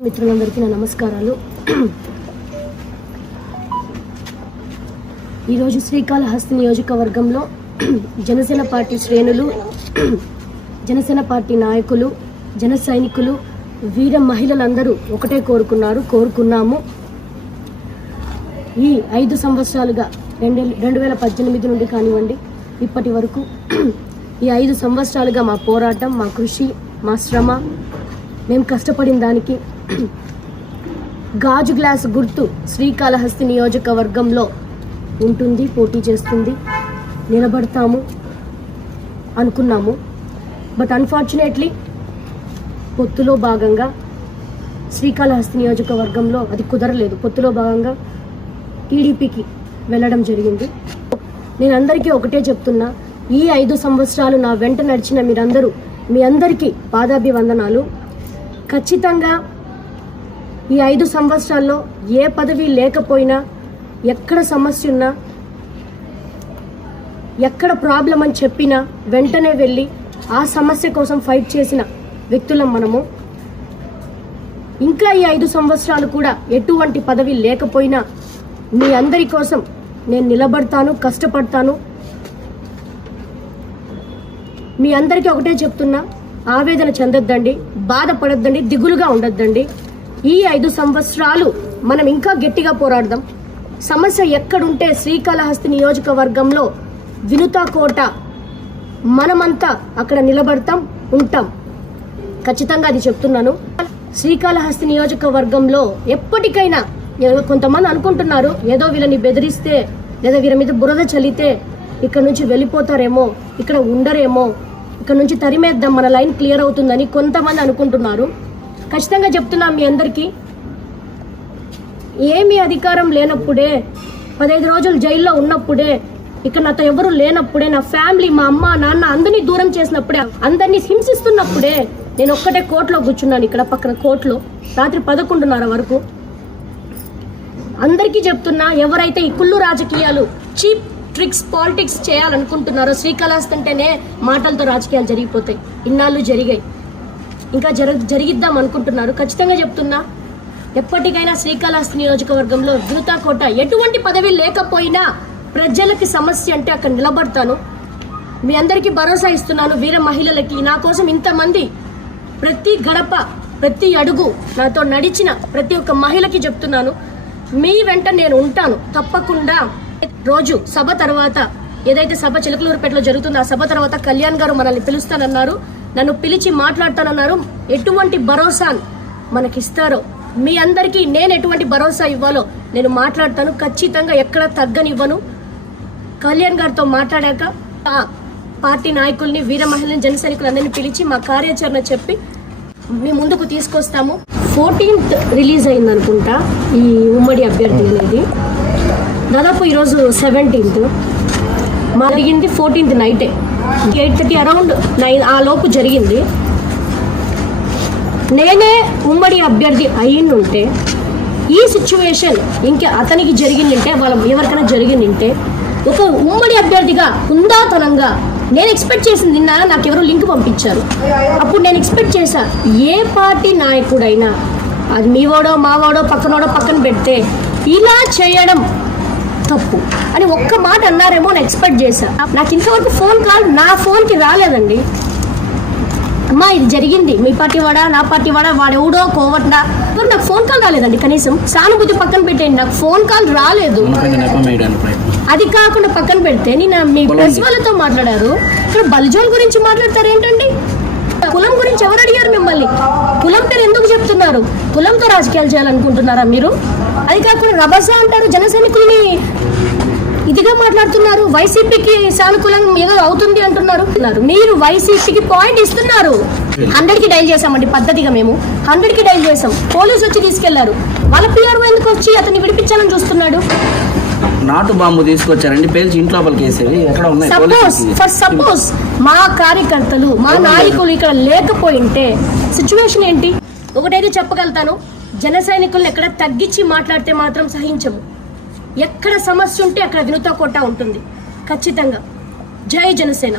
మిత్రులందరికీ నా నమస్కారాలు. ఈరోజు శ్రీకాళహస్తి నియోజకవర్గంలో జనసేన పార్టీ శ్రేణులు జనసేన పార్టీ నాయకులు జన సైనికులు వీర మహిళలందరూ ఒకటే కోరుకున్నారు కోరుకున్నాము. ఈ ఐదు సంవత్సరాలుగా రెండు రెండు వేల పద్దెనిమిది నుండి కానివ్వండి ఇప్పటి వరకు ఈ ఐదు సంవత్సరాలుగా మా పోరాటం మా కృషి మా శ్రమ మేము కష్టపడిన దానికి గాజు గ్లాస్ గుర్తు శ్రీకాళహస్తి నియోజకవర్గంలో ఉంటుంది పోటీ చేస్తుంది నిలబడతాము అనుకున్నాము. బట్ అన్ఫార్చునేట్లీ పొత్తులో భాగంగా శ్రీకాళహస్తి నియోజకవర్గంలో అది కుదరలేదు. పొత్తులో భాగంగా టీడీపీకి వెళ్ళడం జరిగింది. నేను అందరికీ ఒకటే చెప్తున్నా ఈ ఐదు సంవత్సరాలు నా వెంట నడిచిన మీరందరూ మీ అందరికీ పాదాభివందనాలు. ఖచ్చితంగా ఈ ఐదు సంవత్సరాల్లో ఏ పదవి లేకపోయినా ఎక్కడ సమస్య ఉన్నా ఎక్కడ ప్రాబ్లం అని చెప్పినా వెంటనే వెళ్ళి ఆ సమస్య కోసం ఫైట్ చేసిన వ్యక్తులం మనము. ఇంకా ఈ ఐదు సంవత్సరాలు కూడా ఎటువంటి పదవి లేకపోయినా మీ అందరి కోసం నేను నిలబడతాను కష్టపడతాను మీ అందరికీ ఒకటే చెప్తున్నా ఆవేదన చెందొద్దండి బాధపడొద్దండి దిగులుగా ఉండొద్దండి. ఈ ఐదు సంవత్సరాలు మనం ఇంకా గట్టిగా పోరాడదాం. సమస్య ఎక్కడుంటే శ్రీకాళహస్తి నియోజకవర్గంలో వినుతా కోట మనమంతా అక్కడ నిలబడతాం ఉంటాం. ఖచ్చితంగా అది చెప్తున్నాను. శ్రీకాళహస్తి నియోజకవర్గంలో ఎప్పటికైనా కొంతమంది అనుకుంటున్నారు ఏదో వీళ్ళని బెదిరిస్తే లేదా వీళ్ళ మీద బురద చల్లితే ఇక్కడ నుంచి వెళ్ళిపోతారేమో ఇక్కడ ఉండరేమో ఇక్కడ నుంచి తరిమేద్దాం మన లైన్ క్లియర్ అవుతుందని కొంతమంది అనుకుంటున్నారు. ఖచ్చితంగా చెప్తున్నాం మీ అందరికీ ఏమి అధికారం లేనప్పుడే పదహైదు రోజులు జైల్లో ఉన్నప్పుడే ఇక్కడ నాతో ఎవరు లేనప్పుడే నా ఫ్యామిలీ మా అమ్మ నాన్న అందరినీ దూరం చేసినప్పుడే అందరినీ హింసిస్తున్నప్పుడే నేను ఒక్కటే కోర్టులో కూర్చున్నాను ఇక్కడ పక్కన కోర్టులో రాత్రి పదకొండున్నర వరకు. అందరికీ చెప్తున్నా ఎవరైతే ఈ కుళ్ళు రాజకీయాలు చీప్ ట్రిక్స్ పాలిటిక్స్ చేయాలనుకుంటున్నారో శ్రీకాళహస్తి అంటేనే మాటలతో రాజకీయాలు జరిగిపోతాయి. ఇన్నాళ్ళు జరిగాయి. ఇంకా జర జరిగిద్దాం అనుకుంటున్నారు. ఖచ్చితంగా చెప్తున్నా ఎప్పటికైనా శ్రీకాళహస్తి నియోజకవర్గంలో జూతా కోట ఎటువంటి పదవి లేకపోయినా ప్రజలకి సమస్య అంటే అక్కడ నిలబడతాను. మీ అందరికీ భరోసా ఇస్తున్నాను. వీర మహిళలకి నా కోసం ఇంతమంది ప్రతి గడప ప్రతి అడుగు నాతో నడిచిన ప్రతి ఒక్క మహిళకి చెప్తున్నాను. మీ వెంట నేను ఉంటాను. తప్పకుండా రోజు సభ తర్వాత ఏదైతే సభ చిలకలూరుపేటలో జరుగుతుందో ఆ సభ తర్వాత కళ్యాణ్ గారు మనల్ని పిలుస్తానన్నారు. నన్ను పిలిచి మాట్లాడతానన్నారు. ఎటువంటి భరోసా మనకిస్తారో మీ అందరికీ నేను ఎటువంటి భరోసా ఇవ్వాలో నేను మాట్లాడతాను. ఖచ్చితంగా ఎక్కడ తగ్గనివ్వను. కళ్యాణ్ గారితో మాట్లాడాక ఆ పార్టీ నాయకుల్ని వీర మహిళని జన సైనికులందరినీ పిలిచి మా కార్యాచరణ చెప్పి మీ ముందుకు తీసుకొస్తాము. ఫోర్టీన్త్ రిలీజ్ అయింది అనుకుంటా ఈ ఉమ్మడి అభ్యర్థి అనేది. దాదాపు ఈరోజు సెవెంటీన్త్ మా జరిగింది ఫోర్టీన్త్ నైటే ఎయిట్ థర్టీ అరౌండ్ నైన్ ఆ లోపు జరిగింది. నేనే ఉమ్మడి అభ్యర్థి అయ్యిండుంటే ఈ సిచ్యువేషన్ ఇంకా అతనికి జరిగిందంటే వాళ్ళ ఎవరికైనా జరిగిందంటే ఒక ఉమ్మడి అభ్యర్థిగా ఉందాతనంగా నేను ఎక్స్పెక్ట్ చేసింది నిన్న నాకు ఎవరో లింక్ పంపించారు. అప్పుడు నేను ఎక్స్పెక్ట్ చేశా ఏ పార్టీ నాయకుడైనా అది మీ వాడో మా వాడో పక్కనోడో పక్కన పెడితే ఇలా చేయడం తప్పు అని ఒక్క మాట అన్నారేమో అని ఎక్స్పెక్ట్ చేశా. నాకు ఇంతవరకు ఫోన్ కాల్ నా ఫోన్కి రాలేదండి. అమ్మా ఇది జరిగింది. మీ పార్టీ వాడా నా పార్టీ వాడా వాడెవడో కోవట్డా ఎవరు నాకు ఫోన్ కాల్ రాలేదండి కనీసం సానుభూతి పక్కన పెట్టేయండి. నాకు ఫోన్ కాల్ రాలేదు. అది కాకుండా పక్కన పెడితే నేను మీ ప్రెస్ వాళ్ళతో మాట్లాడారు. ఇక్కడ బల్జోల్ గురించి మాట్లాడతారు ఏంటండి కులం గురించి ఎవరు అడిగారు మిమ్మల్ని? కులం పేరు ఎందుకు చెప్తున్నారు? కులంతో రాజకీయాలు చేయాలనుకుంటున్నారా మీరు? అది కాకుండా రభస అంటారు జన సైనికుల్ని. ఇదిగా మాట్లాడుతున్నారు. వైసీపీకి సానుకూలం ఏదో అవుతుంది అంటున్నారు. మీరు వైసీపీకి పాయింట్ ఇస్తున్నారు. హండ్రెడ్కి డైల్ చేసామండి పద్ధతిగా మేము. హండ్రెడ్కి డైల్ చేసాం పోలీసు వచ్చి తీసుకెళ్ళారు. వాళ్ళ పిఆర్ఓ ఎందుకు వచ్చి అతన్ని విడిపించాలని చూస్తున్నాడు? నాటు బాంబు తీసుకొచ్చారండి. పేల్చి ఇంట్లో వేసేవి. ఎక్కడ ఉన్నాయి? సపోజ్. ఫర్ సపోజ్ మా కార్యకర్తలు మా నాయకులు ఇక్కడ లేకపోయింటే సిచ్యువేషన్ ఏంటి? ఒకటైతే చెప్పగలుగుతాను. జన సైనికులను ఎక్కడ తగ్గించి మాట్లాడితే మాత్రం సహించము. ఎక్కడ సమస్య ఉంటే అక్కడ వినుత కొట్ట ఉంటుంది. ఖచ్చితంగా. జై జనసేన.